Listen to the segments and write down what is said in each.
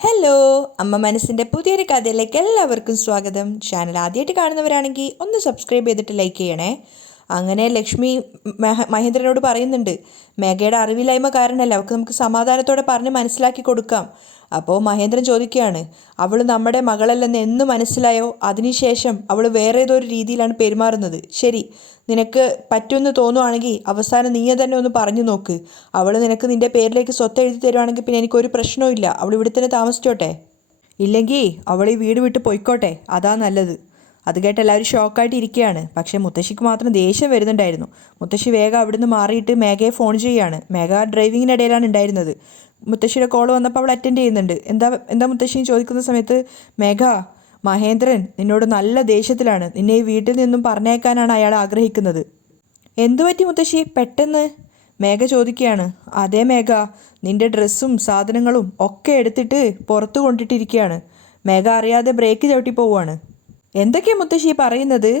Hello, അമ്മ മനസ്സിൻ്റെ പുതിയൊരു കഥയിലേക്ക് എല്ലാവർക്കും സ്വാഗതം. ചാനൽ ആദ്യമായിട്ട് കാണുന്നവരാണെങ്കിൽ ഒന്ന് സബ്സ്ക്രൈബ് ചെയ്തിട്ട് ലൈക്ക് ചെയ്യണേ. അങ്ങനെ ലക്ഷ്മി മഹേന്ദ്രനോട് പറയുന്നുണ്ട്, മേഘയുടെ അറിവില്ലായ്മ കാരണമല്ല, അവൾക്ക് നമുക്ക് സമാധാനത്തോടെ പറഞ്ഞ് മനസ്സിലാക്കി കൊടുക്കാം. അപ്പോൾ മഹേന്ദ്രൻ ചോദിക്കുകയാണ്, അവൾ നമ്മുടെ മകളല്ലെന്ന് എന്ന് മനസ്സിലായോ? അതിനുശേഷം അവൾ വേറെ ഏതോ ഒരു രീതിയിലാണ് പെരുമാറുന്നത്. ശരി, നിനക്ക് പറ്റുമെന്ന് തോന്നുവാണെങ്കിൽ അവസാനം നീയെ തന്നെ ഒന്ന് പറഞ്ഞു നോക്ക്. അവൾ നിനക്ക് നിൻ്റെ പേരിലേക്ക് സ്വത്ത് എഴുതി തരുവാണെങ്കിൽ പിന്നെ എനിക്കൊരു പ്രശ്നവും ഇല്ല. അവൾ ഇവിടെ തന്നെ താമസിച്ചോട്ടെ, ഇല്ലെങ്കിൽ അവൾ ഈ വീട് വിട്ട് പൊയ്ക്കോട്ടെ, അതാ നല്ലത്. അത് കേട്ട് എല്ലാവരും ഷോക്കായിട്ട് ഇരിക്കുകയാണ്. പക്ഷേ മുത്തശ്ശിക്ക് മാത്രം ദേഷ്യം വരുന്നുണ്ടായിരുന്നു. മുത്തശ്ശി വേഗം അവിടുന്ന് മാറിയിട്ട് മേഘയെ ഫോൺ ചെയ്യുകയാണ്. മേഘ ഡ്രൈവിങ്ങിനിടയിലാണ് ഉണ്ടായിരുന്നത്. മുത്തശ്ശിയുടെ കോൾ വന്നപ്പോൾ അവൾ അറ്റൻഡ് ചെയ്യുന്നുണ്ട്. എന്താ മുത്തശ്ശി ചോദിക്കുന്ന സമയത്ത്, മേഘ, മഹേന്ദ്രൻ നിന്നോട് നല്ല ദേഷ്യത്തിലാണ്. നിന്നെ ഈ വീട്ടിൽ നിന്നും പറഞ്ഞേക്കാനാണ് അയാൾ ആഗ്രഹിക്കുന്നത്. എന്തു പറ്റി മുത്തശ്ശി പെട്ടെന്ന്? മേഘ ചോദിക്കുകയാണ്. അതേ മേഘ, നിന്റെ ഡ്രസ്സും സാധനങ്ങളും ഒക്കെ എടുത്തിട്ട് പുറത്തു കൊണ്ടിട്ടിരിക്കുകയാണ്. മേഘ അറിയാതെ ബ്രേക്ക് ചവിട്ടി പോവുകയാണ്. എന്തൊക്കെയാണ് മുത്തശ്ശി പറയുന്നത്?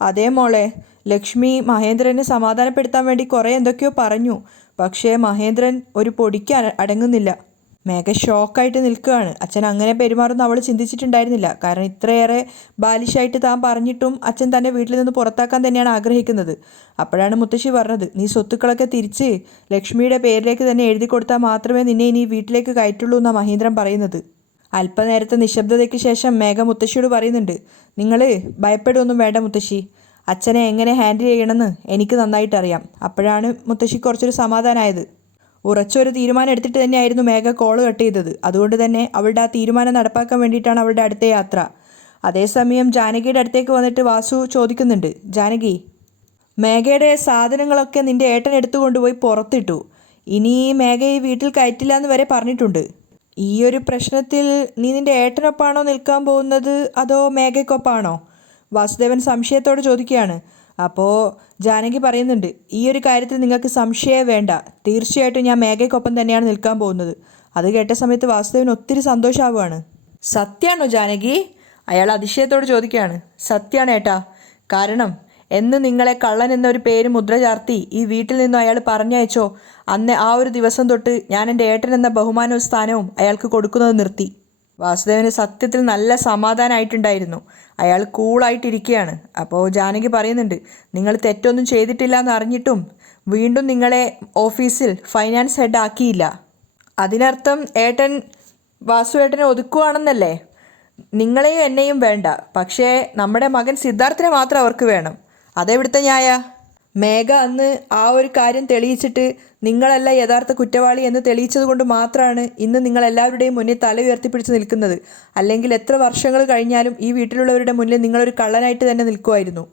അതേ മോളെ, ലക്ഷ്മി മഹേന്ദ്രനെ സമാധാനപ്പെടുത്താൻ വേണ്ടി കുറേ എന്തൊക്കെയോ പറഞ്ഞു. പക്ഷേ മഹേന്ദ്രൻ ഒരു പൊടിക്ക് അടങ്ങുന്നില്ല. മേഘ ഷോക്കായിട്ട് നിൽക്കുകയാണ്. അച്ഛൻ അങ്ങനെ പെരുമാറുന്ന അവൾ ചിന്തിച്ചിട്ടുണ്ടായിരുന്നില്ല. കാരണം ഇത്രയേറെ ബാലിഷായിട്ട് താൻ പറഞ്ഞിട്ടും അച്ഛൻ തന്നെ വീട്ടിൽ നിന്ന് പുറത്താക്കാൻ തന്നെയാണ് ആഗ്രഹിക്കുന്നത്. അപ്പോഴാണ് മുത്തശ്ശി പറഞ്ഞത്, നീ സ്വത്തുക്കളൊക്കെ തിരിച്ച് ലക്ഷ്മിയുടെ പേരിലേക്ക് തന്നെ എഴുതി കൊടുത്താൽ മാത്രമേ നിന്നെ ഇനി വീട്ടിലേക്ക് കയറ്റുള്ളൂ എന്നാണ് മഹേന്ദ്രൻ പറയുന്നത്. അല്പനേരത്തെ നിശബ്ദതയ്ക്ക് ശേഷം മേഘ മുത്തശ്ശിയോട് പറയുന്നുണ്ട്, നിങ്ങൾ ഭയപ്പെടുകയൊന്നും വേണ്ട മുത്തശ്ശി. അച്ഛനെ എങ്ങനെ ഹാൻഡിൽ ചെയ്യണമെന്ന് എനിക്ക് നന്നായിട്ടറിയാം. അപ്പോഴാണ് മുത്തശ്ശി കുറച്ചൊരു സമാധാനമായത്. ഉറച്ചൊരു തീരുമാനം എടുത്തിട്ട് തന്നെയായിരുന്നു മേഘ കോള് കട്ട് ചെയ്തത്. അതുകൊണ്ട് തന്നെ അവളുടെ ആ തീരുമാനം നടപ്പാക്കാൻ വേണ്ടിയിട്ടാണ് അവളുടെ അടുത്ത യാത്ര. അതേസമയം ജാനകിയുടെ അടുത്തേക്ക് വന്നിട്ട് വാസു ചോദിക്കുന്നുണ്ട്, ജാനകി, മേഘയുടെ സാധനങ്ങളൊക്കെ നിൻ്റെ ഏട്ടൻ എടുത്തു കൊണ്ടുപോയി പുറത്തിട്ടു. ഇനി മേഘ ഈ വീട്ടിൽ കയറ്റില്ല എന്ന് വരെ പറഞ്ഞിട്ടുണ്ട്. ഈ ഒരു പ്രശ്നത്തിൽ നീ നിൻ്റെ ഏട്ടനൊപ്പാണോ നിൽക്കാൻ പോകുന്നത്, അതോ മേഘയ്ക്കൊപ്പാണോ? വാസുദേവൻ സംശയത്തോടെ ചോദിക്കുകയാണ്. അപ്പോൾ ജാനകി പറയുന്നുണ്ട്, ഈ ഒരു കാര്യത്തിൽ നിങ്ങൾക്ക് സംശയമേ വേണ്ട. തീർച്ചയായിട്ടും ഞാൻ മേഘയ്ക്കൊപ്പം തന്നെയാണ് നിൽക്കാൻ പോകുന്നത്. അത് കേട്ട സമയത്ത് വാസുദേവൻ ഒത്തിരി സന്തോഷമാവുകയാണ്. സത്യമാണോ ജാനകി? അയാൾ അതിശയത്തോട് ചോദിക്കുകയാണ്. സത്യമാണ് ഏട്ടാ. കാരണം എന്ന് നിങ്ങളെ കള്ളൻ എന്നൊരു പേര് മുദ്ര ചാർത്തി ഈ വീട്ടിൽ നിന്നും അയാൾ പറഞ്ഞയച്ചോ, അന്ന് ആ ഒരു ദിവസം തൊട്ട് ഞാൻ എൻ്റെ ഏട്ടൻ എന്ന ബഹുമാനവും സ്ഥാനവും അയാൾക്ക് കൊടുക്കുന്നത് നിർത്തി. വാസുദേവന് സത്യത്തിൽ നല്ല സമാധാനമായിട്ടുണ്ടായിരുന്നു. അയാൾ കൂളായിട്ടിരിക്കുകയാണ്. അപ്പോൾ ജാനകി പറയുന്നുണ്ട്, നിങ്ങൾ തെറ്റൊന്നും ചെയ്തിട്ടില്ല എന്ന് അറിഞ്ഞിട്ടും വീണ്ടും നിങ്ങളെ ഓഫീസിൽ ഫൈനാൻസ് ഹെഡ് ആക്കിയില്ല. അതിനർത്ഥം ഏട്ടൻ വാസുവേട്ടനെ ഒതുക്കുവാണെന്നല്ലേ? നിങ്ങളെയും എന്നെയും വേണ്ട, പക്ഷേ നമ്മുടെ മകൻ സിദ്ധാർത്ഥിനെ മാത്രം അവർക്ക് വേണം. അതെവിടുത്തെ ന്യായ? മേഘ അന്ന് ആ ഒരു കാര്യം തെളിയിച്ചിട്ട് നിങ്ങളല്ല യഥാർത്ഥ കുറ്റവാളി എന്ന് തെളിയിച്ചത് കൊണ്ട് മാത്രമാണ് ഇന്ന് നിങ്ങളെല്ലാവരുടെയും മുന്നിൽ തല ഉയർത്തിപ്പിടിച്ച് നിൽക്കുന്നത്. അല്ലെങ്കിൽ എത്ര വർഷങ്ങൾ കഴിഞ്ഞാലും ഈ വീട്ടിലുള്ളവരുടെ മുന്നിൽ നിങ്ങളൊരു കള്ളനായിട്ട് തന്നെ നിൽക്കുമായിരുന്നു.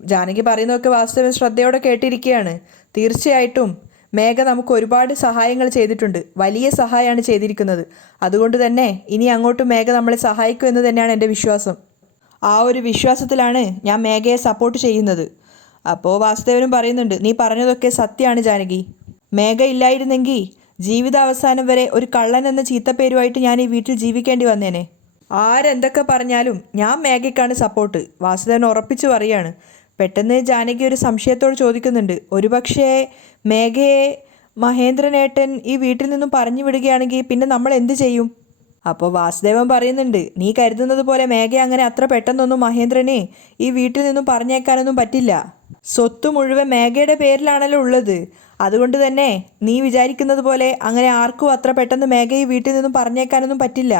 ജാനകി പറയുന്നതൊക്കെ വാസ്തവം ശ്രദ്ധയോടെ കേട്ടിരിക്കുകയാണ്. തീർച്ചയായിട്ടും മേഘ നമുക്ക് ഒരുപാട് സഹായങ്ങൾ ചെയ്തിട്ടുണ്ട്. വലിയ സഹായമാണ് ചെയ്തിരിക്കുന്നത്. അതുകൊണ്ട് തന്നെ ഇനി അങ്ങോട്ട് മേഘ നമ്മളെ സഹായിക്കും എന്ന് തന്നെയാണ് എൻ്റെ വിശ്വാസം. ആ ഒരു വിശ്വാസത്തിലാണ് ഞാൻ മേഘയെ സപ്പോർട്ട് ചെയ്യുന്നത്. അപ്പോൾ വാസുദേവനും പറയുന്നുണ്ട്, നീ പറഞ്ഞതൊക്കെ സത്യമാണ് ജാനകി. മേഘ ഇല്ലായിരുന്നെങ്കിൽ ജീവിതാവസാനം വരെ ഒരു കള്ളൻ എന്ന ചീത്തപ്പേരുമായിട്ട് ഞാൻ ഈ വീട്ടിൽ ജീവിക്കേണ്ടി വന്നേനെ. ആരെന്തൊക്കെ പറഞ്ഞാലും ഞാൻ മേഘയ്ക്കാണ് സപ്പോർട്ട്. വാസുദേവൻ ഉറപ്പിച്ച് പറയാണ്. പെട്ടെന്ന് ജാനകി ഒരു സംശയത്തോട് ചോദിക്കുന്നുണ്ട്, ഒരുപക്ഷേ മേഘയെ മഹേന്ദ്രനേട്ടൻ ഈ വീട്ടിൽ നിന്നും പറഞ്ഞു വിടുകയാണെങ്കിൽ പിന്നെ നമ്മൾ എന്ത് ചെയ്യും? അപ്പോൾ വാസുദേവൻ പറയുന്നുണ്ട്, നീ കരുതുന്നത് പോലെ മേഘ അങ്ങനെ അത്ര പെട്ടെന്നൊന്നും മഹേന്ദ്രനെ ഈ വീട്ടിൽ നിന്നും പറഞ്ഞേക്കാനൊന്നും പറ്റില്ല. സ്വത്ത് മുഴുവൻ മേഘയുടെ പേരിലാണല്ലോ ഉള്ളത്. അതുകൊണ്ട് തന്നെ നീ വിചാരിക്കുന്നത് പോലെ അങ്ങനെ ആർക്കും അത്ര പെട്ടെന്ന് മേഘ ഈ വീട്ടിൽ നിന്നും പറഞ്ഞേക്കാനൊന്നും പറ്റില്ല.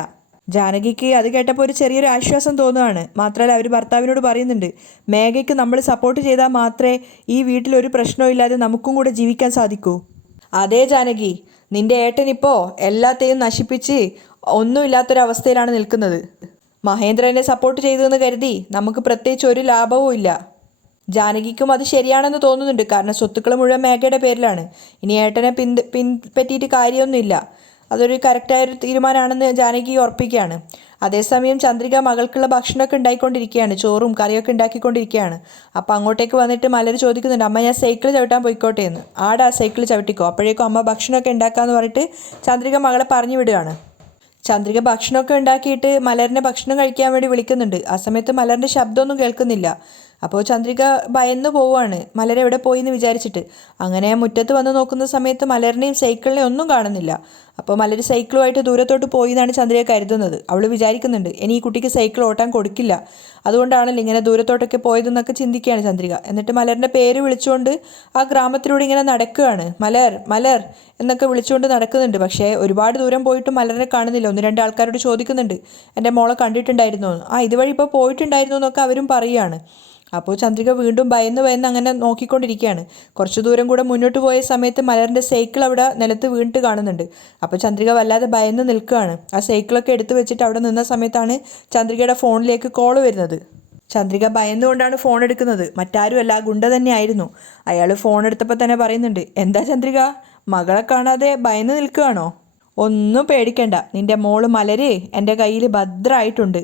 ജാനകിക്ക് അത് കേട്ടപ്പോൾ ഒരു ചെറിയൊരു ആശ്വാസം തോന്നുകയാണ്. മാത്രമല്ല അവർ ഭർത്താവിനോട് പറയുന്നുണ്ട്, മേഘയ്ക്ക് നമ്മൾ സപ്പോർട്ട് ചെയ്താൽ മാത്രമേ ഈ വീട്ടിൽ ഒരു പ്രശ്നവും ഇല്ലാതെ നമുക്കും കൂടെ ജീവിക്കാൻ സാധിക്കൂ. അതേ ജാനകി, നിന്റെ ഏട്ടൻ ഇപ്പോൾ എല്ലാത്തെയും നശിപ്പിച്ച് ഒന്നുമില്ലാത്തൊരവസ്ഥയിലാണ് നിൽക്കുന്നത്. മഹേന്ദ്രനെ സപ്പോർട്ട് ചെയ്തതെന്ന് കരുതി നമുക്ക് പ്രത്യേകിച്ച് ഒരു ലാഭവും ഇല്ല. ജാനകിക്കും അത് ശരിയാണെന്ന് തോന്നുന്നുണ്ട്. കാരണം സ്വത്തുക്കൾ മുഴുവൻ മേഘയുടെ പേരിലാണ്. ഇനി ഏട്ടനെ പിൻപറ്റിയിട്ട് കാര്യമൊന്നുമില്ല. അതൊരു കറക്റ്റായൊരു തീരുമാനമാണെന്ന് ജാനകി ഉറപ്പിക്കുകയാണ്. അതേസമയം ചന്ദ്രിക മകൾക്കുള്ള ഭക്ഷണമൊക്കെ ഉണ്ടായിക്കൊണ്ടിരിക്കുകയാണ്. ചോറും കറിയൊക്കെ ഉണ്ടാക്കിക്കൊണ്ടിരിക്കുകയാണ്. അപ്പോൾ അങ്ങോട്ടേക്ക് വന്നിട്ട് മലർ ചോദിക്കുന്നുണ്ട്, അമ്മ ഞാൻ സൈക്കിൾ ചവിട്ടാൻ പോയിക്കോട്ടെ എന്ന്. ആടാ സൈക്കിൾ ചവിട്ടിക്കോ, അപ്പോഴേക്കും അമ്മ ഭക്ഷണമൊക്കെ ഉണ്ടാക്കാമെന്ന് പറഞ്ഞിട്ട് ചന്ദ്രിക മകളെ പറഞ്ഞു വിടുകയാണ്. ചന്ദ്രിക ഭക്ഷണമൊക്കെ ഉണ്ടാക്കിയിട്ട് മലറിനെ ഭക്ഷണം കഴിക്കാൻ വേണ്ടി വിളിക്കുന്നുണ്ട്. ആ സമയത്ത് മലറിൻ്റെ ശബ്ദമൊന്നും കേൾക്കുന്നില്ല. അപ്പോൾ ചന്ദ്രിക ഭയന്ന് പോവുകയാണ്, മലരെവിടെ പോയി എന്ന് വിചാരിച്ചിട്ട്. അങ്ങനെ മുറ്റത്ത് വന്ന് നോക്കുന്ന സമയത്ത് മലറിനെയും സൈക്കിളിനെയും ഒന്നും കാണുന്നില്ല. അപ്പോൾ മലര് സൈക്കിളുമായിട്ട് ദൂരത്തോട്ട് പോയി എന്നാണ് ചന്ദ്രിക കരുതുന്നത്. അവൾ വിചാരിക്കുന്നുണ്ട് ഇനി ഈ കുട്ടിക്ക് സൈക്കിൾ ഓട്ടാൻ കൊടുക്കില്ല, അതുകൊണ്ടാണല്ലോ ഇങ്ങനെ ദൂരത്തോട്ടൊക്കെ പോയതെന്നൊക്കെ ചിന്തിക്കുകയാണ് ചന്ദ്രിക. എന്നിട്ട് മലറിൻ്റെ പേര് വിളിച്ചുകൊണ്ട് ആ ഗ്രാമത്തിലൂടെ ഇങ്ങനെ നടക്കുകയാണ്. മലർ മലർ എന്നൊക്കെ വിളിച്ചുകൊണ്ട് നടക്കുന്നുണ്ട്. പക്ഷേ ഒരുപാട് ദൂരം പോയിട്ട് മലറിനെ കാണുന്നില്ല. ഒന്ന് രണ്ട് ആൾക്കാരോട് ചോദിക്കുന്നുണ്ട് എൻ്റെ മോളെ കണ്ടിട്ടുണ്ടായിരുന്നോ എന്ന്. ഇതുവഴി ഇപ്പോൾ പോയിട്ടുണ്ടായിരുന്നു എന്നൊക്കെ അവരും പറയുകയാണ്. അപ്പോൾ ചന്ദ്രിക വീണ്ടും ഭയന്ന് അങ്ങനെ നോക്കിക്കൊണ്ടിരിക്കുകയാണ്. കുറച്ച് ദൂരം കൂടെ മുന്നോട്ട് പോയ സമയത്ത് മലറിൻ്റെ സൈക്കിൾ അവിടെ നിലത്ത് വീണിട്ട് കാണുന്നുണ്ട്. അപ്പോൾ ചന്ദ്രിക വല്ലാതെ ഭയന്ന് നിൽക്കുകയാണ്. ആ സൈക്കിളൊക്കെ എടുത്തു വെച്ചിട്ട് അവിടെ നിന്ന സമയത്താണ് ചന്ദ്രികയുടെ ഫോണിലേക്ക് കോൾ വരുന്നത്. ചന്ദ്രിക ഭയന്നുകൊണ്ടാണ് ഫോൺ എടുക്കുന്നത്. മറ്റാരുമല്ല, ആ ഗുണ്ട തന്നെയായിരുന്നു. അയാൾ ഫോൺ എടുത്തപ്പോൾ തന്നെ പറയുന്നുണ്ട്, എന്താ ചന്ദ്രിക, മകളെ കാണാതെ ഭയന്ന് നിൽക്കുകയാണോ? ഒന്നും പേടിക്കണ്ട, നിൻ്റെ മോള് മലര് എൻ്റെ കയ്യിൽ ഭദ്രമായിട്ടുണ്ട്.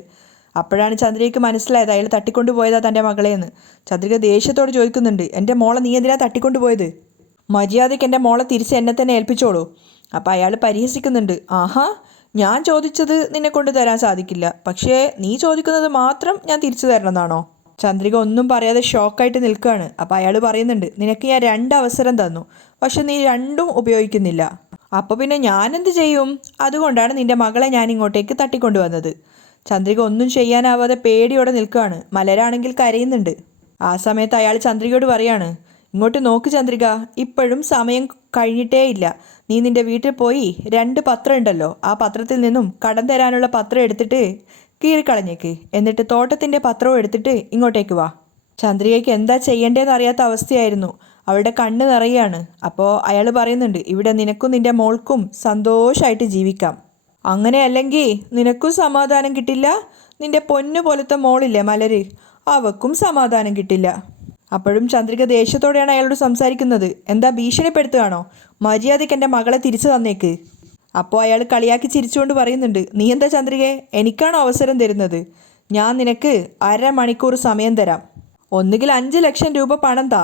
അപ്പോഴാണ് ചന്ദ്രികയ്ക്ക് മനസ്സിലായത് അയാൾ തട്ടിക്കൊണ്ടുപോയതാ തൻ്റെ മകളെയെന്ന്. ചന്ദ്രിക ദേഷ്യത്തോട് ചോദിക്കുന്നുണ്ട്, എൻ്റെ മോളെ നീ എന്തിനാ തട്ടിക്കൊണ്ടുപോയത്? മര്യാദയ്ക്ക് എൻ്റെ മോളെ തിരിച്ച് എന്നെ തന്നെ ഏൽപ്പിച്ചോളൂ. അപ്പോൾ അയാൾ പരിഹസിക്കുന്നുണ്ട്, ആഹാ, ഞാൻ ചോദിച്ചത് നിന്നെ കൊണ്ട് തരാൻ സാധിക്കില്ല, പക്ഷേ നീ ചോദിക്കുന്നത് മാത്രം ഞാൻ തിരിച്ചു തരണമെന്നാണോ? ചന്ദ്രിക ഒന്നും പറയാതെ ഷോക്കായിട്ട് നിൽക്കുകയാണ്. അപ്പോൾ അയാൾ പറയുന്നുണ്ട്, നിനക്ക് ഞാൻ 2 അവസരം തന്നു, പക്ഷെ നീ രണ്ടും ഉപയോഗിക്കുന്നില്ല. അപ്പോൾ പിന്നെ ഞാനെന്ത് ചെയ്യും? അതുകൊണ്ടാണ് നിൻ്റെ മകളെ ഞാൻ ഇങ്ങോട്ടേക്ക് തട്ടിക്കൊണ്ടുവന്നത്. ചന്ദ്രിക ഒന്നും ചെയ്യാനാവാതെ പേടിയോടെ നിൽക്കുകയാണ്. മലരാണെങ്കിൽ കരയുന്നുണ്ട്. ആ സമയത്ത് അയാൾ ചന്ദ്രികയോട് പറയാണ്, ഇങ്ങോട്ട് നോക്ക് ചന്ദ്രിക, ഇപ്പോഴും സമയം കഴിഞ്ഞിട്ടേ ഇല്ല. നീ നിൻ്റെ വീട്ടിൽ പോയി 2 പത്രം ഉണ്ടല്ലോ, ആ പത്രത്തിൽ നിന്നും കടം തരാനുള്ള പത്രം എടുത്തിട്ട് കീറിക്കളഞ്ഞേക്ക്. എന്നിട്ട് തോട്ടത്തിൻ്റെ പത്രവും എടുത്തിട്ട് ഇങ്ങോട്ടേക്ക് വാ. ചന്ദ്രികയ്ക്ക് എന്താ ചെയ്യേണ്ടതെന്ന് അറിയാത്ത അവസ്ഥയായിരുന്നു. അവളുടെ കണ്ണ് നിറയാണ്. അപ്പോൾ അയാൾ പറയുന്നുണ്ട്, ഇവിടെ നിനക്കും നിൻ്റെ മോൾക്കും സന്തോഷമായിട്ട് ജീവിക്കാം. അങ്ങനെ അല്ലെങ്കിൽ നിനക്കും സമാധാനം കിട്ടില്ല, നിൻ്റെ പൊന്നു പോലത്തെ മോളില്ലേ മലര്, അവക്കും സമാധാനം കിട്ടില്ല. അപ്പോഴും ചന്ദ്രിക ദേഷ്യത്തോടെയാണ് അയാളോട് സംസാരിക്കുന്നത്. എന്താ ഭീഷണിപ്പെടുത്തുകയാണോ? മര്യാദയ്ക്ക് എൻ്റെ മകളെ തിരിച്ചു തന്നേക്ക്. അപ്പോൾ അയാൾ കളിയാക്കി ചിരിച്ചുകൊണ്ട് പറയുന്നുണ്ട്, നീ എന്താ ചന്ദ്രികയെ എനിക്കാണോ അവസരം തരുന്നത്? ഞാൻ നിനക്ക് 1/2 മണിക്കൂർ സമയം തരാം. ഒന്നുകിൽ 5 ലക്ഷം രൂപ പണം താ,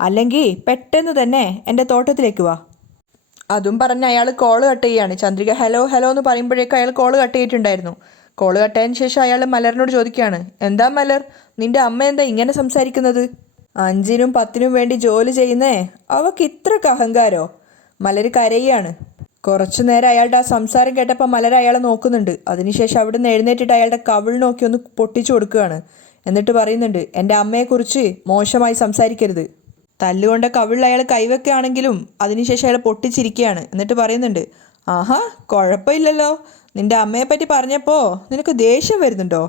അല്ലെങ്കിൽ പെട്ടെന്ന് തന്നെ എൻ്റെ തോട്ടത്തിലേക്ക് വാ. അതും പറഞ്ഞ് അയാൾ കോള് കട്ട് ചെയ്യുകയാണ്. ചന്ദ്രിക ഹലോ ഹലോ എന്ന് പറയുമ്പോഴേക്കും അയാൾ കോള് കട്ട് ചെയ്തിട്ടുണ്ടായിരുന്നു. കോള് കട്ടയതിന് ശേഷം അയാൾ മലറിനോട് ചോദിക്കുകയാണ്, എന്താ മലർ, നിൻ്റെ അമ്മ എന്താ ഇങ്ങനെ സംസാരിക്കുന്നത്? 5നും 10നും വേണ്ടി ജോലി ചെയ്യുന്നേ, അവൾക്ക് ഇത്രക്ക് അഹങ്കാരോ? മലര് കരയാണ്. കുറച്ചു നേരം അയാളുടെ ആ സംസാരം കേട്ടപ്പോൾ മലർ അയാളെ നോക്കുന്നുണ്ട്. അതിനുശേഷം അവിടുന്ന് എഴുന്നേറ്റിട്ട് അയാളുടെ കവിൾ നോക്കി ഒന്ന് പൊട്ടിച്ചു കൊടുക്കുകയാണ്. എന്നിട്ട് പറയുന്നുണ്ട്, എൻ്റെ അമ്മയെക്കുറിച്ച് മോശമായി സംസാരിക്കരുത്. തല്ലുകൊണ്ട കവിളിൽ അയാൾ കൈവയ്ക്കുകയാണെങ്കിലും അതിനുശേഷം അയാൾ പൊട്ടിച്ചിരിക്കുകയാണ്. എന്നിട്ട് പറയുന്നുണ്ട്, ആഹാ, കുഴപ്പമില്ലല്ലോ, നിൻ്റെ അമ്മയെപ്പറ്റി പറഞ്ഞപ്പോൾ നിനക്ക് ദേഷ്യം വരുന്നുണ്ടോ?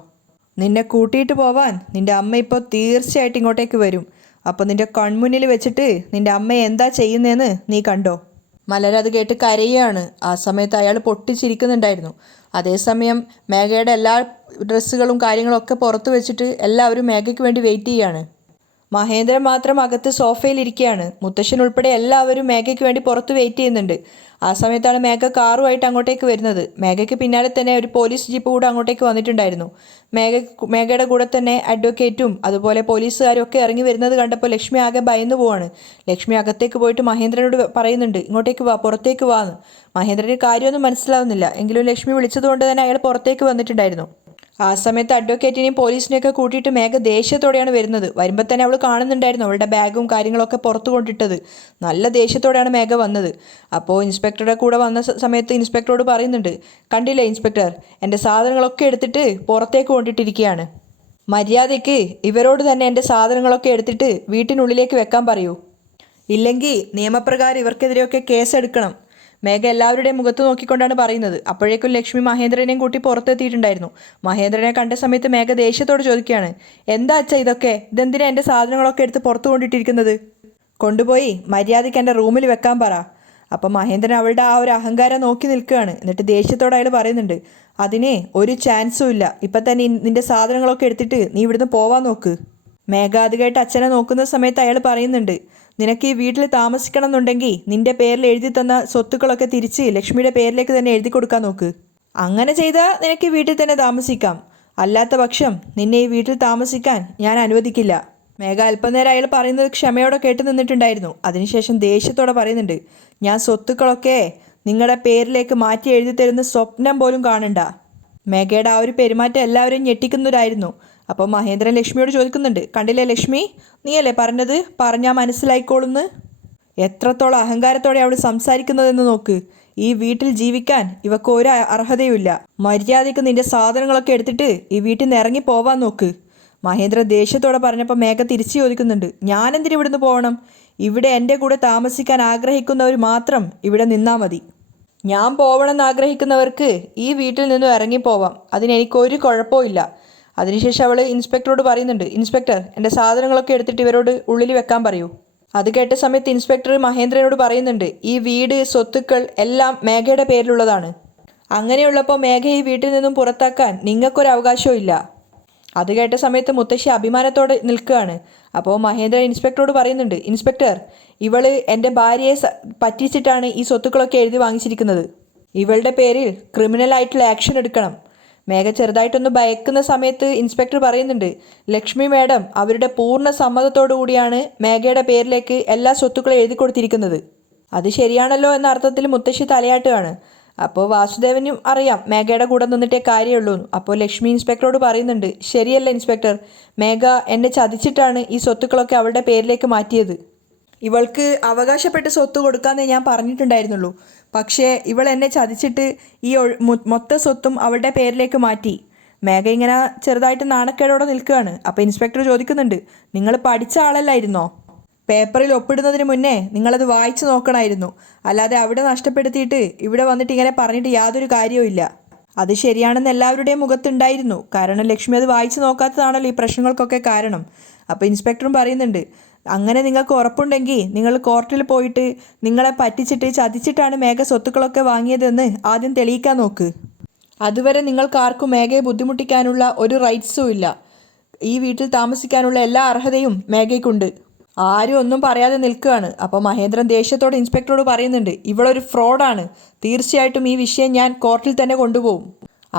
നിന്നെ കൂട്ടിയിട്ട് പോവാൻ നിൻ്റെ അമ്മ ഇപ്പോൾ തീർച്ചയായിട്ടും ഇങ്ങോട്ടേക്ക് വരും. അപ്പോൾ നിൻ്റെ കൺമുന്നിൽ വെച്ചിട്ട് നിൻ്റെ അമ്മയെ എന്താ ചെയ്യുന്നതെന്ന് നീ കണ്ടോ? മലരത് കേട്ട് കരയുകയാണ്. ആ സമയത്ത് അയാൾ പൊട്ടിച്ചിരിക്കുന്നുണ്ടായിരുന്നു. അതേസമയം മേഘയുടെ എല്ലാ ഡ്രസ്സുകളും കാര്യങ്ങളൊക്കെ പുറത്ത് വെച്ചിട്ട് എല്ലാവരും മേഘയ്ക്ക് വേണ്ടി വെയിറ്റ് ചെയ്യുകയാണ്. മഹേന്ദ്രൻ മാത്രം അകത്ത് സോഫയിലിരിക്കുകയാണ്. മുത്തശ്ശൻ ഉൾപ്പെടെ എല്ലാവരും മേഘയ്ക്ക് വേണ്ടി പുറത്ത് വെയിറ്റ് ചെയ്യുന്നുണ്ട്. ആ സമയത്താണ് മേഘ കാറുമായിട്ട് അങ്ങോട്ടേക്ക് വരുന്നത്. മേഘയ്ക്ക് പിന്നാലെ തന്നെ ഒരു പോലീസ് ജീപ്പ് കൂടെ അങ്ങോട്ടേക്ക് വന്നിട്ടുണ്ടായിരുന്നു. മേഘയുടെ കൂടെ തന്നെ അഡ്വക്കേറ്റും അതുപോലെ പോലീസുകാരും ഒക്കെ ഇറങ്ങി വരുന്നത് കണ്ടപ്പോൾ ലക്ഷ്മി ആകെ ഭയന്നു പോവാണ്. ലക്ഷ്മി അകത്തേക്ക് പോയിട്ട് മഹേന്ദ്രനോട് പറയുന്നുണ്ട്, ഇങ്ങോട്ടേക്ക് വാ, പുറത്തേക്ക് വാന്ന്. മഹേന്ദ്രന് കാര്യമൊന്നും മനസ്സിലാവുന്നില്ല. എങ്കിലും ലക്ഷ്മി വിളിച്ചതുകൊണ്ട് തന്നെ അയാൾ പുറത്തേക്ക് വന്നിട്ടുണ്ടായിരുന്നു. ആ സമയത്ത് അഡ്വക്കേറ്റിനെയും പോലീസിനെയൊക്കെ കൂട്ടിയിട്ട് മേഘ ദേഷ്യത്തോടെയാണ് വരുന്നത്. വരുമ്പോൾ തന്നെ അവൾ കാണുന്നുണ്ടായിരുന്നു അവളുടെ ബാഗും കാര്യങ്ങളൊക്കെ പുറത്തു കൊണ്ടിട്ടത്. നല്ല ദേഷ്യത്തോടെയാണ് മേഘ വന്നത്. അപ്പോൾ ഇൻസ്പെക്ടറുടെ കൂടെ വന്ന സമയത്ത് ഇൻസ്പെക്ടറോട് പറയുന്നുണ്ട്, കണ്ടില്ലേ ഇൻസ്പെക്ടർ, എൻ്റെ സാധനങ്ങളൊക്കെ എടുത്തിട്ട് പുറത്തേക്ക് കൊണ്ടിട്ടിരിക്കുകയാണ്. മര്യാദയ്ക്ക് ഇവരോട് തന്നെ എൻ്റെ സാധനങ്ങളൊക്കെ എടുത്തിട്ട് വീട്ടിനുള്ളിലേക്ക് വെക്കാൻ പറയൂ, ഇല്ലെങ്കിൽ നിയമപ്രകാരം ഇവർക്കെതിരെയൊക്കെ കേസെടുക്കണം. മേഘ എല്ലാവരുടെയും മുഖത്ത് നോക്കിക്കൊണ്ടാണ് പറയുന്നത്. അപ്പോഴേക്കും ലക്ഷ്മി മഹേന്ദ്രനെയും കൂട്ടി പുറത്തെത്തിയിട്ടുണ്ടായിരുന്നു. മഹേന്ദ്രനെ കണ്ട സമയത്ത് മേഘ ദേഷ്യത്തോട് ചോദിക്കുകയാണ്, എന്താ അച്ഛാ ഇതൊക്കെ, ഇതെന്തിനാ എൻ്റെ സാധനങ്ങളൊക്കെ എടുത്ത് പുറത്തു കൊണ്ടിട്ടിരിക്കുന്നത്? കൊണ്ടുപോയി മര്യാദയ്ക്ക് എൻ്റെ റൂമിൽ വെക്കാൻ പറ. അപ്പം മഹേന്ദ്രൻ അവളുടെ ആ ഒരു അഹങ്കാരം നോക്കി നിൽക്കുകയാണ്. എന്നിട്ട് ദേഷ്യത്തോടെ അയാൾ പറയുന്നുണ്ട്, അതിന് ഒരു ചാൻസും ഇല്ല, ഇപ്പം തന്നെ നിൻ്റെ സാധനങ്ങളൊക്കെ എടുത്തിട്ട് നീ ഇവിടുന്ന് പോവാൻ നോക്ക്. മേഘ അത് കേട്ട് അച്ഛനെ നോക്കുന്ന സമയത്ത് അയാൾ പറയുന്നുണ്ട്, നിനക്ക് ഈ വീട്ടിൽ താമസിക്കണം എന്നുണ്ടെങ്കിൽ നിൻ്റെ പേരിൽ എഴുതി തന്ന സ്വത്തുക്കളൊക്കെ തിരിച്ച് ലക്ഷ്മിയുടെ പേരിലേക്ക് തന്നെ എഴുതി കൊടുക്കാൻ നോക്ക്. അങ്ങനെ ചെയ്താൽ നിനക്ക് വീട്ടിൽ തന്നെ താമസിക്കാം, അല്ലാത്ത പക്ഷം നിന്നെ ഈ വീട്ടിൽ താമസിക്കാൻ ഞാൻ അനുവദിക്കില്ല. മേഘ അല്പനേരം അയാൾ പറയുന്നത് ക്ഷമയോടെ കേട്ട് നിന്നിട്ടുണ്ടായിരുന്നു. അതിനുശേഷം ദേഷ്യത്തോടെ പറയുന്നുണ്ട്, ഞാൻ സ്വത്തുക്കളൊക്കെ നിങ്ങളുടെ പേരിലേക്ക് മാറ്റി എഴുതി തരുന്ന സ്വപ്നം പോലും കാണണ്ട. മേഘയുടെ ആ ഒരു പെരുമാറ്റം എല്ലാവരും ഞെട്ടിക്കുന്നവരായിരുന്നു. അപ്പോൾ മഹേന്ദ്രൻ ലക്ഷ്മിയോട് ചോദിക്കുന്നുണ്ട്, കണ്ടില്ലേ ലക്ഷ്മി, നീയല്ലേ പറഞ്ഞത് പറഞ്ഞാൽ മനസ്സിലായിക്കോളുന്ന്? എത്രത്തോളം അഹങ്കാരത്തോടെ അവൾ സംസാരിക്കുന്നതെന്ന് നോക്ക്. ഈ വീട്ടിൽ ജീവിക്കാൻ ഇവക്ക് ഒരു അർഹതയുമില്ല. മര്യാദയ്ക്ക് നിന്റെ സാധനങ്ങളൊക്കെ എടുത്തിട്ട് ഈ വീട്ടിൽ നിന്ന് ഇറങ്ങി പോവാൻ നോക്ക്. മഹേന്ദ്ര ദേഷ്യത്തോടെ പറഞ്ഞപ്പോൾ മേഘ തിരിച്ചു ചോദിക്കുന്നുണ്ട്, ഞാനെന്തിനു ഇവിടുന്ന് പോകണം? ഇവിടെ എൻ്റെ കൂടെ താമസിക്കാൻ ആഗ്രഹിക്കുന്നവർ മാത്രം ഇവിടെ നിന്നാൽ മതി. ഞാൻ പോകണമെന്ന് ആഗ്രഹിക്കുന്നവർക്ക് ഈ വീട്ടിൽ നിന്നും ഇറങ്ങിപ്പോവാം. അതിനെനിക്കൊരു കുഴപ്പമില്ല. അതിനുശേഷം അവൾ ഇൻസ്പെക്ടറോട് പറയുന്നുണ്ട്, ഇൻസ്പെക്ടർ എൻ്റെ സാധനങ്ങളൊക്കെ എടുത്തിട്ട് ഇവരോട് ഉള്ളിൽ വെക്കാൻ പറയൂ. അത് കേട്ട സമയത്ത് ഇൻസ്പെക്ടർ മഹേന്ദ്രനോട് പറയുന്നുണ്ട്, ഈ വീട് സ്വത്തുക്കൾ എല്ലാം മേഘയുടെ പേരിലുള്ളതാണ്. അങ്ങനെയുള്ളപ്പോൾ മേഘ ഈ വീട്ടിൽ നിന്നും പുറത്താക്കാൻ നിങ്ങൾക്കൊരു അവകാശവും ഇല്ല. അത് കേട്ട സമയത്ത് മുത്തശ്ശി അഭിമാനത്തോടെ നിൽക്കുകയാണ്. അപ്പോൾ മഹേന്ദ്രൻ ഇൻസ്പെക്ടറോട് പറയുന്നുണ്ട്, ഇൻസ്പെക്ടർ ഇവള് എൻ്റെ ഭാര്യയെ പറ്റിച്ചിട്ടാണ് ഈ സ്വത്തുക്കളൊക്കെ എഴുതി വാങ്ങിച്ചിരിക്കുന്നത്. ഇവളുടെ പേരിൽ ക്രിമിനലായിട്ടുള്ള ആക്ഷൻ എടുക്കണം. മേഘ ചെറുതായിട്ടൊന്ന് ഭയക്കുന്ന സമയത്ത് ഇൻസ്പെക്ടർ പറയുന്നുണ്ട്, ലക്ഷ്മി മാഡം അവരുടെ പൂർണ്ണ സമ്മതത്തോടു കൂടിയാണ് മേഘയുടെ പേരിലേക്ക് എല്ലാ സ്വത്തുക്കളും എഴുതി കൊടുത്തിരിക്കുന്നത്. അത് ശരിയാണല്ലോ എന്ന അർത്ഥത്തിൽ മുത്തശ്ശി തലയാട്ടുകയാണ്. അപ്പോൾ വാസുദേവനും അറിയാം മേഘയുടെ കൂടെ നിന്നിട്ടേ കാര്യമുള്ളൂ. അപ്പോൾ ലക്ഷ്മി ഇൻസ്പെക്ടറോട് പറയുന്നുണ്ട്, ശരിയല്ല ഇൻസ്പെക്ടർ, മേഘ എന്നെ ചതിച്ചിട്ടാണ് ഈ സ്വത്തുക്കളൊക്കെ അവളുടെ പേരിലേക്ക് മാറ്റിയത്. ഇവൾക്ക് അവകാശപ്പെട്ട സ്വത്ത് കൊടുക്കാമെന്നേ ഞാൻ പറഞ്ഞിട്ടുണ്ടായിരുന്നുള്ളൂ. പക്ഷേ ഇവൾ എന്നെ ചതിച്ചിട്ട് ഈ മൊത്തം സ്വത്തും അവളുടെ പേരിലേക്ക് മാറ്റി. മേഘ ഇങ്ങനെ ചെറുതായിട്ട് നാണക്കേടോടെ നിൽക്കുകയാണ്. അപ്പോൾ ഇൻസ്പെക്ടർ ചോദിക്കുന്നുണ്ട്, നിങ്ങൾ പഠിച്ച ആളല്ലായിരുന്നോ? പേപ്പറിൽ ഒപ്പിടുന്നതിന് മുന്നേ നിങ്ങളത് വായിച്ചു നോക്കണമായിരുന്നു. അല്ലാതെ അവിടെ നഷ്ടപ്പെടുത്തിയിട്ട് ഇവിടെ വന്നിട്ട് ഇങ്ങനെ പറഞ്ഞിട്ട് യാതൊരു കാര്യവുമില്ല. അത് ശരിയാണെന്ന് എല്ലാവരുടെയും മുഖത്തുണ്ടായിരുന്നു. കാരണം ലക്ഷ്മി അത് വായിച്ചു നോക്കാത്തതാണല്ലോ ഈ പ്രശ്നങ്ങൾക്കൊക്കെ കാരണം. അപ്പോൾ ഇൻസ്പെക്ടറും പറയുന്നുണ്ട്, അങ്ങനെ നിങ്ങൾക്ക് ഉറപ്പുണ്ടെങ്കിൽ നിങ്ങൾ കോർട്ടിൽ പോയിട്ട് നിങ്ങളെ പറ്റിച്ചിട്ട് ചതിച്ചിട്ടാണ് മേഘ സ്വത്തുക്കളൊക്കെ വാങ്ങിയതെന്ന് ആദ്യം തെളിയിക്കാൻ നോക്ക്. അതുവരെ നിങ്ങൾക്ക് ആർക്കും മേഘയെ ബുദ്ധിമുട്ടിക്കാനുള്ള ഒരു റൈറ്റ്സും ഇല്ല. ഈ വീട്ടിൽ താമസിക്കാനുള്ള എല്ലാ അർഹതയും മേഘയ്ക്കുണ്ട്. ആരും ഒന്നും പറയാതെ നിൽക്കുകയാണ്. അപ്പോൾ മഹേന്ദ്രൻ ദേഷ്യത്തോടെ ഇൻസ്പെക്ടറോട് പറയുന്നുണ്ട്, ഇവളൊരു ഫ്രോഡാണ്. തീർച്ചയായിട്ടും ഈ വിഷയം ഞാൻ കോർട്ടിൽ തന്നെ കൊണ്ടുപോകും.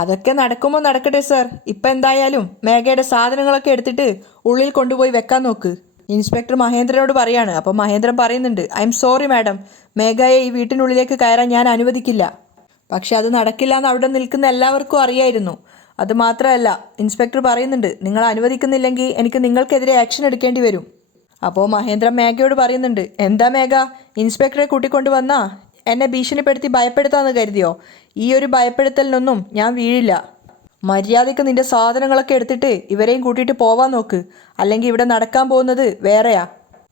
അതൊക്കെ നടക്കുമ്പോൾ നടക്കട്ടെ സർ. ഇപ്പം എന്തായാലും മേഘയുടെ സാധനങ്ങളൊക്കെ എടുത്തിട്ട് ഉള്ളിൽ കൊണ്ടുപോയി വെക്കാൻ നോക്ക്. ഇൻസ്പെക്ടർ മഹേന്ദ്രനോട് പറയാണ്. അപ്പോൾ മഹേന്ദ്രൻ പറയുന്നുണ്ട്, ഐ എം സോറി മാഡം, മേഘയെ ഈ വീട്ടിനുള്ളിലേക്ക് കയറാൻ ഞാൻ അനുവദിക്കില്ല. പക്ഷെ അത് നടക്കില്ല എന്ന് അവിടെ നിൽക്കുന്ന എല്ലാവർക്കും അറിയായിരുന്നു. അതുമാത്രമല്ല ഇൻസ്പെക്ടർ പറയുന്നുണ്ട്, നിങ്ങൾ അനുവദിക്കുന്നില്ലെങ്കിൽ എനിക്ക് നിങ്ങൾക്കെതിരെ ആക്ഷൻ എടുക്കേണ്ടി വരും. അപ്പോൾ മഹേന്ദ്രൻ മേഘയോട് പറയുന്നുണ്ട്, എന്താ മേഘ, ഇൻസ്പെക്ടറെ കൂട്ടിക്കൊണ്ട് വന്നാ എന്നെ ഭീഷണിപ്പെടുത്തി ഭയപ്പെടുത്താമെന്ന് കരുതിയോ? ഈ ഒരു ഭയപ്പെടുത്തലിനൊന്നും ഞാൻ വീഴില്ല. മര്യാദയ്ക്ക് നിന്റെ സാധനങ്ങളൊക്കെ എടുത്തിട്ട് ഇവരെയും കൂട്ടിയിട്ട് പോവാൻ നോക്ക്. അല്ലെങ്കിൽ ഇവിടെ നടക്കാൻ പോകുന്നത് വേറെയാ.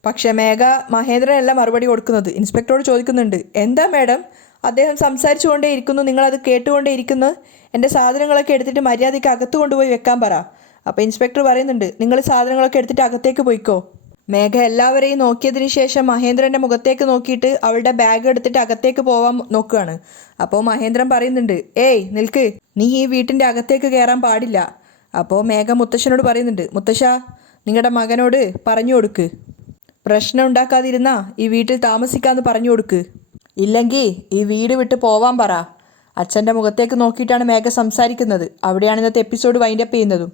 പക്ഷേ മേഘ മഹേന്ദ്രനല്ല മറുപടി കൊടുക്കുന്നത്. ഇൻസ്പെക്ടറോട് ചോദിക്കുന്നുണ്ട്, എന്താ മാഡം, അദ്ദേഹം സംസാരിച്ചു കൊണ്ടേ ഇരിക്കുന്നു, നിങ്ങളത് കേട്ടുകൊണ്ടേ ഇരിക്കുന്നു. എൻ്റെ സാധനങ്ങളൊക്കെ എടുത്തിട്ട് മര്യാദയ്ക്ക് അകത്ത് കൊണ്ടുപോയി വെക്കാൻ പറ. അപ്പോൾ ഇൻസ്പെക്ടർ പറയുന്നുണ്ട്, നിങ്ങൾ സാധനങ്ങളൊക്കെ എടുത്തിട്ട് അകത്തേക്ക് പോയിക്കോ. മേഘ എല്ലാവരെയും നോക്കിയതിന് ശേഷം മഹേന്ദ്രൻ്റെ മുഖത്തേക്ക് നോക്കിയിട്ട് അവളുടെ ബാഗ് എടുത്തിട്ട് അകത്തേക്ക് പോവാൻ നോക്കുകയാണ്. അപ്പോൾ മഹേന്ദ്രൻ പറയുന്നുണ്ട്, ഏയ് നിൽക്ക്, നീ ഈ വീട്ടിൻ്റെ അകത്തേക്ക് കയറാൻ പാടില്ല. അപ്പോൾ മേഘ മുത്തശ്ശനോട് പറയുന്നുണ്ട്, മുത്തശ്ശ നിങ്ങളുടെ മകനോട് പറഞ്ഞു കൊടുക്ക്, പ്രശ്നം ഉണ്ടാക്കാതിരുന്നാ ഈ വീട്ടിൽ താമസിക്കാമെന്ന് പറഞ്ഞു കൊടുക്ക്. ഇല്ലെങ്കിൽ ഈ വീട് വിട്ട് പോവാൻ പറ. അച്ഛൻ്റെ മുഖത്തേക്ക് നോക്കിയിട്ടാണ് മേഘ സംസാരിക്കുന്നത്. അവിടെയാണ് ഇന്നത്തെ എപ്പിസോഡ് വൈൻഡപ്പ് ചെയ്യുന്നതും.